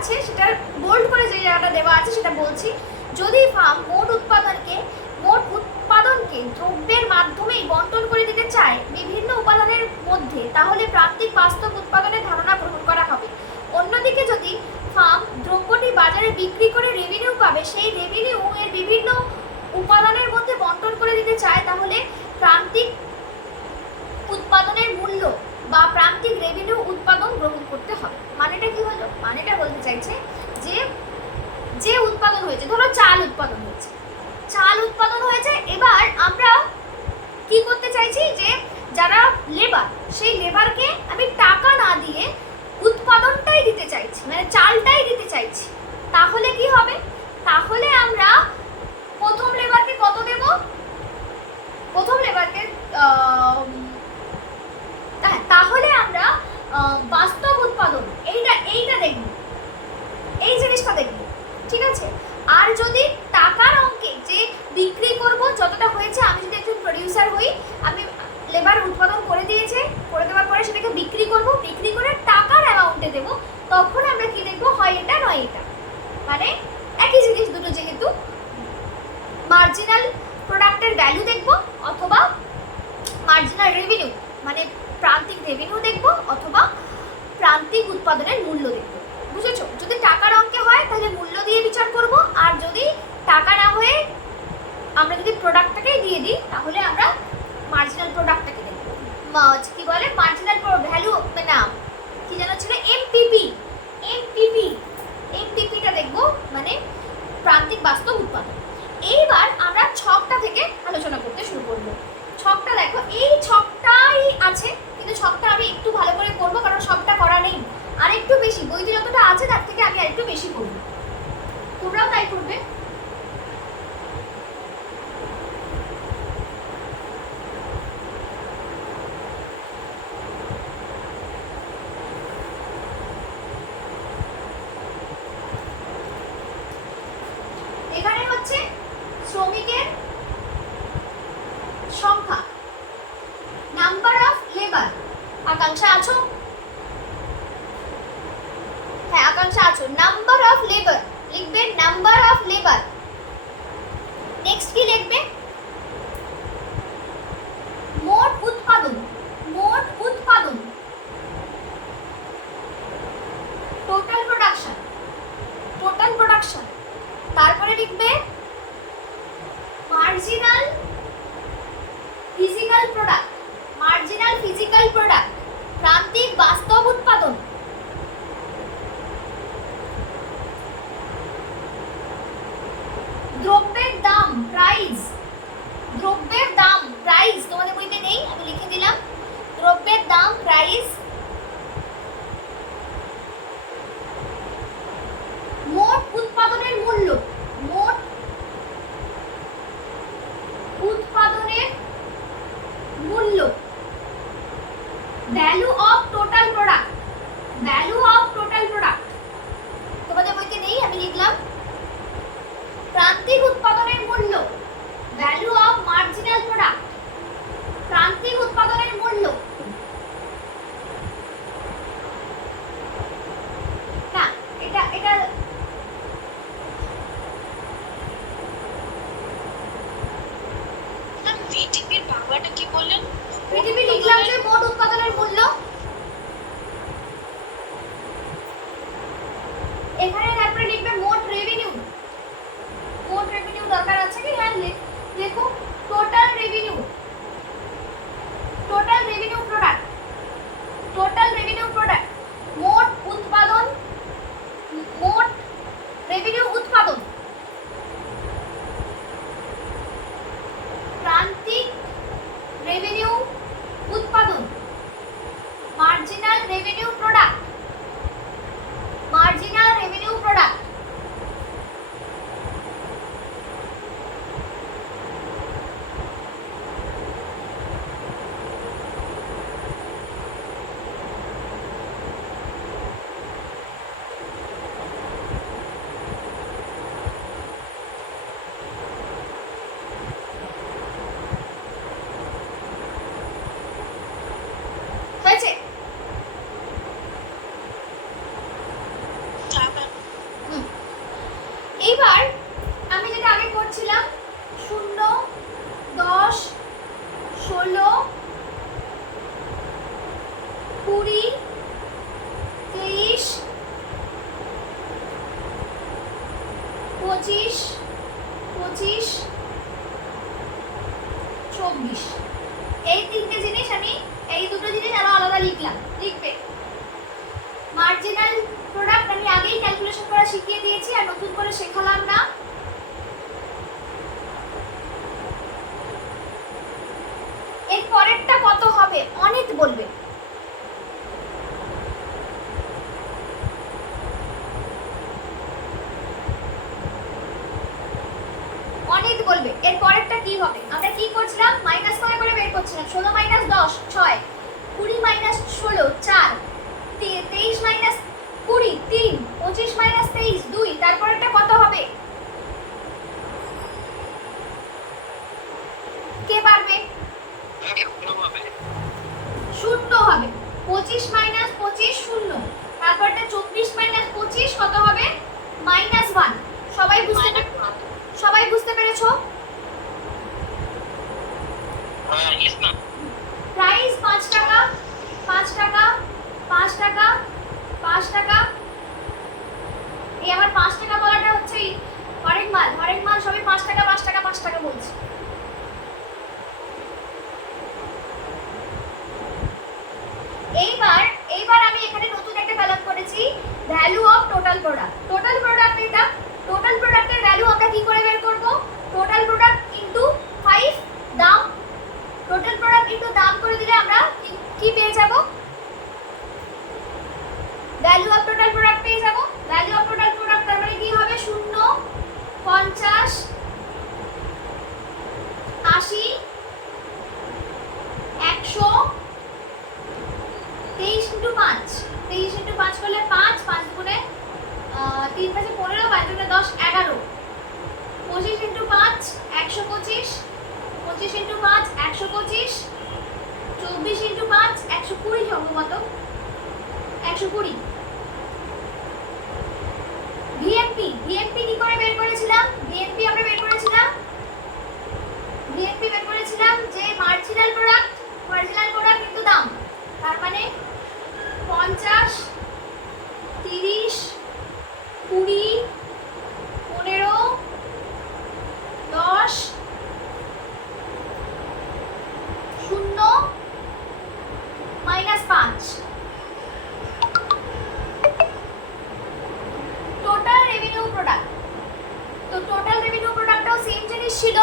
আছে সেটা বোল্ড করে যে জায়গাটা দেওয়া আছে সেটা বলছি। যদি ফার্ম মোট উৎপাদনকে দ্রব্যের মাধ্যমেই বন্টন করে দিতে চায় বিভিন্ন উপাদানের মধ্যে, তাহলে প্রান্তিক বাস্তব উৎপাদনের ধারণা গ্রহণ করা হবে। অন্যদিকে যদি ফার্ম দ্রব্যটি বাজারে বিক্রি করে রেভিনিউ পাবে, সেই রেভিনিউ এর বিভিন্ন উপাদানের মধ্যে বন্টন করে দিতে চায়, তাহলে প্রান্তিক উৎপাদনের মূল্য বা প্রান্তিক রেভিনিউ উৎপাদন গ্রহণ করতে হবে। মানেটা কি হলো? মানেটা বলতে চাইছে যে যে উৎপাদন হয়েছে, ধরো চাল উৎপাদন হয়েছে, এবার আমরা কি করতে চাইছি যে যারা লেবার, সেই লেবারকে আমি টাকা না দিয়ে উৎপাদনটাই দিতে চাইছি, মানে চালটাই দিতে চাইছি। তাহলে কি হবে? তাহলে আমরা প্রথম লেবারকে কত দেব? প্রথম লেবারকে তাহলে আমরা বাস্তব উৎপাদন এইটা দেখব, এই জিনিসটা দেখব, ঠিক আছে? আর যদি টাকার অঙ্কে যে বিক্রি করব যতটা হয়েছে, আমি যদি একজন প্রডিউসার হই, আমি লেবার উৎপাদন করে দেওয়ার পরে সেটাকে বিক্রি করে টাকার অ্যামাউন্টে দেব, তখন আমরা কি দেখব? হয় এটা নয় এটা, মানে একই জিনিস দুটো, যেহেতু মার্জিনাল প্রোডাক্টের ভ্যালু দেখব অথবা মার্জিনাল রেভিনিউ মানে প্রান্তিক রেভিনিউ দেখব অথবা প্রান্তিক উৎপাদনের মূল্য দেখব। বুঝেছো? যদি টাকার অঙ্কে হয় তাহলে মূল্য দিয়ে বিচার করব, আর যদি টাকা না হয়ে আমরা যদি প্রোডাক্টটাকেই দিয়ে দিই তাহলে আমরা মার্জিনাল প্রোডাক্টটাকে দেখব। কি বলে মার্জিনাল ভ্যালু, না কি যেন ছিল, এমপিপিটা দেখব, মানে প্রান্তিক বাস্তব উৎপাদন। এইবার আমরা ছকটা থেকে আলোচনা করতে শুরু করব। ছকটা দেখো, এই ছকটাই আছে, কিন্তু ছকটা আমি একটু ভালো করে করব কারণ সবটা করা নেই, আর একটু বেশি বইতে যতটা আছে তার থেকে আমি আরেকটু বেশি করব, তোমরাও তাই করবে। এখানে হচ্ছে শ্রমিকের সংখ্যা, নাম্বার অফ লেবার। আকাঙ্ক্ষা আছো? হ্যাঁ, আকাঙ্ক্ষা আছো। নাম্বার অফ লেবার লিখবে, নাম্বার অফ লেবার। নেক্সট কি লিখবে? মোট উৎপাদন, টোটাল প্রোডাকশন। তারপরে লিখবে মার্জিনাল ফিজিক্যাল প্রোডাক্ট, প্রান্তিক বাস্তব উৎপাদন। দ্রব্যের দাম, প্রাইস, তোমাদের বইতে নেই, আমি লিখে দিলাম। দ্রব্যের দাম, প্রাইস। মোট উৎপাদনের মূল্য, ভ্যালু অফ টোটাল প্রোডাক্ট, তোমাদের বইতে নেই, আমি লিখলাম। প্রান্তিক উৎপাদনের মূল্য, ভ্যালু অফ মার্জিনাল প্রোডাক্ট, প্রান্তিক উৎপাদনের মূল্য। না, এটা ভিটিপির বাংলাটা কি বললেন? ভিটিপি লিখলাম যে মোট উৎপাদনের মূল্য। এখানে তারপরে লিখবে মোট রেভিনিউ। দরকার আছে কি? হ্যাঁ, দেখো টোটাল রেভিনিউ প্রোডাক্ট, মোট রেভিনিউ উৎপাদন, প্রান্তিক রেভিনিউ উৎপাদন, মার্জিনাল রেভিনিউ প্রোডাক্ট। এইবার আমি যেটা আগে করছিলাম 0, 10, 16, 20, 23, 25, 25, 24 এই তিনটে জিনিস আমি এই দুটো জিনিস আরো আলাদা লিখবে। মার্জিনাল প্রোডাক্ট আমি আগেই ক্যালকুলেশন করা শিখিয়ে দিয়েছি আর নতুন করে শেখালাম না। এর পরেরটা কত হবে অনিত বলবে। অনিত বলবে এর পরেরটা কি হবে। আমরা কি করছিলাম, মাইনাস করে বের করছিলাম। 16 মাইনাস 10 6, 20 মাইনাস 16 4, 23 মাইনাস 20 3, 25 মাইনাস 23 2। তারপরেরটা কত হবে কে পারবে? 0 হবে। 25 মাইনাস 25 0। তারপরটা 24 মাইনাস 25 কত হবে? -1। সবাই বুঝতে পেরেছো? হ্যাঁ, ইয়েস ম্যাম। প্রাইস 5 টাকা 5 টাকা 5 টাকা 5 টাকা। এই আবার 5 টাকা বলাটা হচ্ছে হরেক মাল সবই 5 টাকা 5 টাকা 5 টাকা বলছে। এইবার আমি এখানে নতুন একটা কলাম করেছি, value of total product. Total product এটা, টোটাল প্রোডাক্টের ভ্যালু আমরা কি করে বের করব? টোটাল প্রোডাক্ট ইনটু 5 দাম। টোটাল প্রোডাক্ট ইনটু দাম করে দিলে আমরা কি পেয়ে যাব? ভ্যালু অফ টোটাল প্রোডাক্ট পেয়ে যাব। ভ্যালু অফ টোটাল প্রোডাক্ট তার মানে কি হবে? 0 50 80 100 23 ইনটু 5 23 ইনটু 5 করলে 5 5 গুণে 3 5 15 5 গুণে 10 11 25 ইনটু 5 125 25 ইনটু 5 125 24 ইনটু 5 120 সম্ভবত 120। ভিএনপি কি করে বের করেছিলাম? ভিএনপি আমরা বের করেছিলাম যে মার্জিনাল প্রোডাক্ট কিন্তু দাম। তার মানে 50 30 20 15 10 0 -5। Total revenue product. তো টোটাল রেভিনিউ প্রোডাক্টটাও সেম জিনিস ছিল।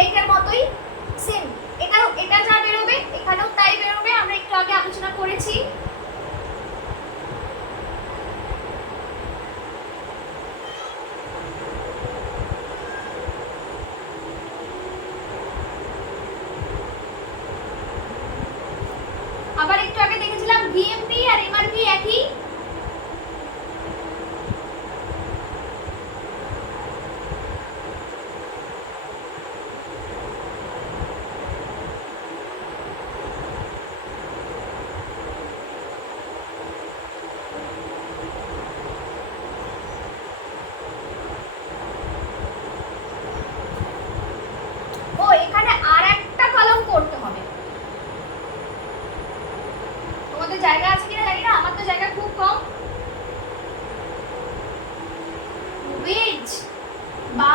এইটার মতোই সেম, এটা যা বেরোবে এখানেও তাই বেরোবে। আমরা একটু আগে আলোচনা করেছি। আবার একটু আগে দেখেছিলাম ভিএমপি আর এমআরপি একই। ও এখানে আর একটা কলম করতে হবে। তোমাদের জায়গা আছে কিনা জানি না, আমার তো জায়গা খুব কম। ওয়েজ বা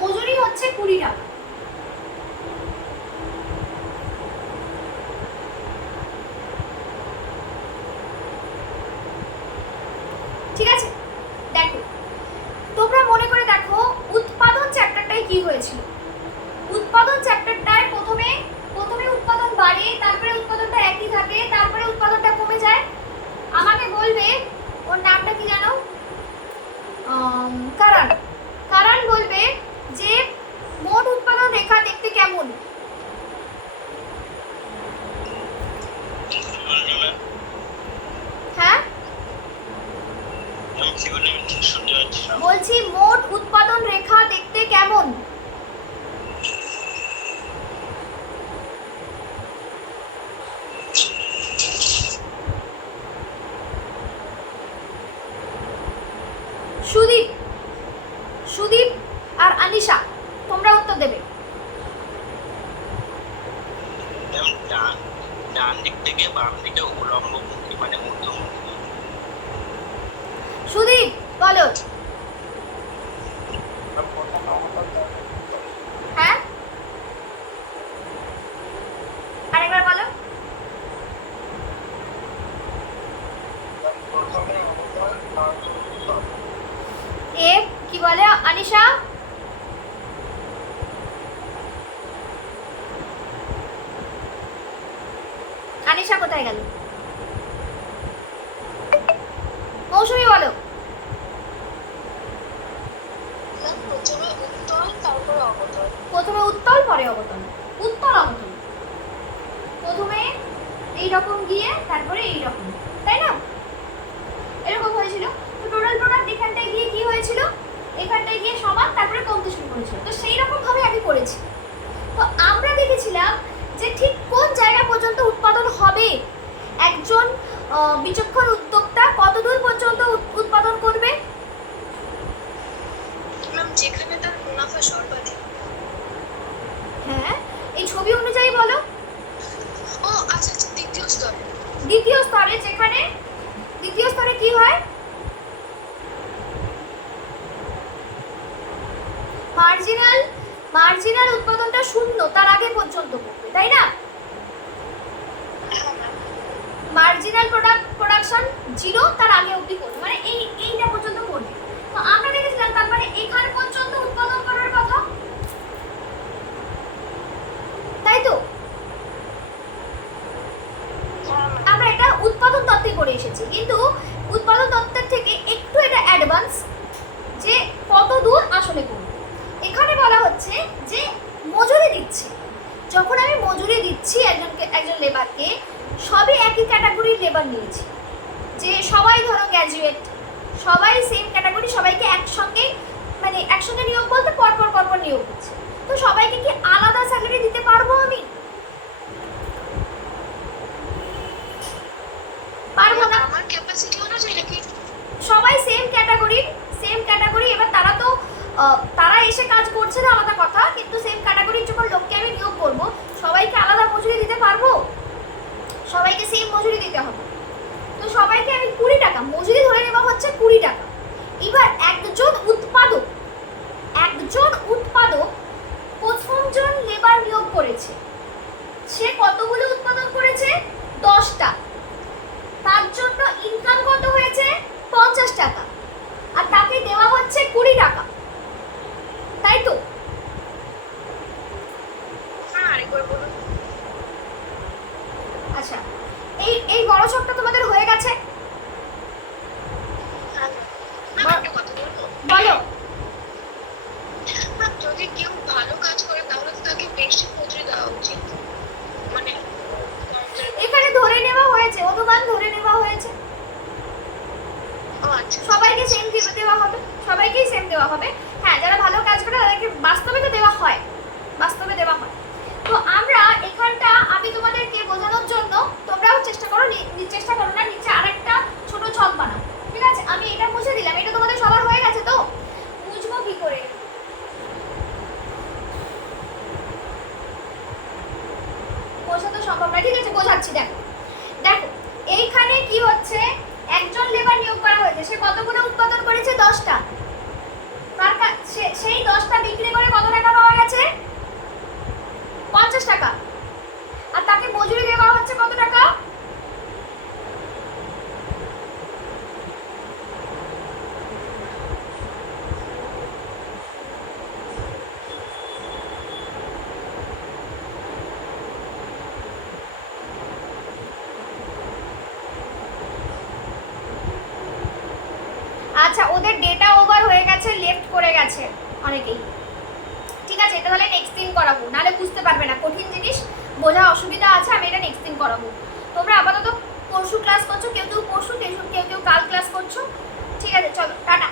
মজুরি হচ্ছে 20 টাকা। ঠিক আছে, দেখো তোমরা মনে করে দেখো উৎপাদন চ্যাপ্টারটাই কি হয়েছিল। উৎপাদন চ্যাপ্টারটায় প্রথমে উৎপাদন বাড়ে, তারপরে উৎপাদনটা একই থাকে, তারপরে উৎপাদনটা কমে যায়। আমাকে বলবে ওর নামটা কি জানো? কারণ বলবে যে মোট উৎপাদন রেখা দেখতে কেমন? হ্যাঁ বলছি মোট উৎপাদন রেখা দেখতে কেমন? থেকে বাম দিকে উলম্বমুখী মানে ঊর্ধ্বমুখী। সুদীপ বলো। হ্যাঁ আরেকবার বলো। এ কি বলে আনিশা? আনিশা কোথায় গেল? মৌসুমী বলো। প্রথমে উত্তল পরে অবতল। উত্তল অবতল, প্রথমে এইরকম গিয়ে তারপরে এইরকম, তাই না? এরকম হয়েছিল। তো টোটাল প্রোডাক্ট এখানটায় গিয়ে কি হয়েছিল, এখানটায় গিয়ে সমান তারপরে কমতে শুরু করেছিল। তো সেই রকম ভাবে আমি করেছি। তো আমরা দেখেছিলাম যে ঠিক কোন জায়গা পর্যন্ত উৎপাদন হবে, একজন বিচক্ষণ উদ্যোক্তা কতদূর পর্যন্ত উৎপাদন করবে। যেখানে তার মুনাফা সর্বাধিক। হ্যাঁ, এই ছবি অনুযায়ী বলো। ও আচ্ছা, দ্বিতীয় স্তরে। দ্বিতীয় স্তরে, যেখানে দ্বিতীয় স্তরে কি হয়, মার্জিনাল উৎপাদনটা শূন্য তার আগে পর্যন্ত করবে, তাই না? মার্জিনাল প্রোডাকশন জিরো তার আগে অবধি করবে, মানে এইটা পর্যন্ত করবে। তো আমরা দেখেছিলাম তার মানে এখান পর্যন্ত উৎপাদন করার কথা, তাই তো? আমরা এটা উৎপাদন তত্ত্বে করে এসেছি, কিন্তু উৎপাদন তত্ত্বের থেকে একটু এটা অ্যাডভান্স, যে কত দূর আসলে করব। এখানে বলা হচ্ছে যে মজুরি দিচ্ছি, যখন আমি মজুরি দিচ্ছি একজন লেবারকে, সবই একই ক্যাটাগরির লেবার নিয়েছি, যে সবাই ধরো গ্র্যাজুয়েট, সবাই সেম ক্যাটাগরি, সবাইকে একসঙ্গে মানে একসঙ্গে নিয়োগ বলতে পরপর নিয়োগ হচ্ছে। তো সবাইকে কি আলাদা স্যালারি দিতে পারবো আমি? পারবো না। আমার ক্যাপাসিটি অনুযায়ী নাকি সবাই সেম ক্যাটাগরি। এবার তারা এসে কাজ করছে না আলাদা কথা, কিন্তু সেম ক্যাটাগরির যখন লোককে আমি নিয়োগ করব, সবাইকে আলাদা মজুরি দিতে পারবো? সবাইকে সেম মজুরি দিতে হবে। তো সবাইকে আমি 20 টাকা মজুরি ধরে নেওয়া হচ্ছে, 20 টাকা। এবার একজন উৎপাদক প্রথমজন লেবার নিয়োগ করেছে, সে কতগুলো উৎপাদন করেছে? 10টা। তার জন্য ইনকাম কত হয়েছে? 50 টাকা, আর তাকে দেওয়া হচ্ছে 20 টাকা, তাই তো? হ্যাঁ, আরেকবার বলুন। আচ্ছা, এই বড় ছকটা তোমাদের হয়ে গেছে? একটা কথা বলবো। বলো। যদি কেউ ভালো কাজ করে তাহলে তাকে বেশি মজুরি দেওয়া উচিত, মানে এখানে ধরে নেওয়া হয়েছে, অনুমান ধরে নেওয়া হয়েছে, আচ্ছা সবাইকে সেম দেওয়া হবে, সবাইকেই সেম দেওয়া হবে। হ্যাঁ, যারা ভালো কাজ করে তাদেরকে বাস্তবে তো দেওয়া হয়, তো আমরা এখানটা আমি তোমাদেরকে বোঝানোর জন্য, তোমরাও চেষ্টা করো না, নিচে আরেকটা ছোট ছক বানাও, ঠিক আছে? আমি এটা মুছে দিলাম, এটা তোমাদের সবার হয়ে গেছে তো? বুঝবো কি করে? বোঝা তো সম্ভব না, ঠিক আছে, বোঝাচ্ছি। দেখো এইখানে কি হচ্ছে, একজন লেবার নিয়োগ করা হয়েছে, সে কতগুলো উৎপাদন করেছে? 10টা। তার সেই 10টা বিক্রি করে কত টাকা পাওয়া গেছে? 50 টাকা। আর তাকে মজুরি দেওয়া হচ্ছে কত টাকা? আচ্ছা, ওদের ডেটা ওভার হয়ে গেছে, লেফট করে গেছে অনেকেই, ঠিক আছে? এটা তাহলে নেক্সট দিন করাবো, নাহলে বুঝতে পারবে না, কঠিন জিনিস, বোঝা অসুবিধা আছে। আমি এটা নেক্সট দিন করাবো। তোমরা আপাতত পরশু ক্লাস করছো, কেউ পরশু, কেউ কাল ক্লাস করছো, ঠিক আছে? চলো টাটা।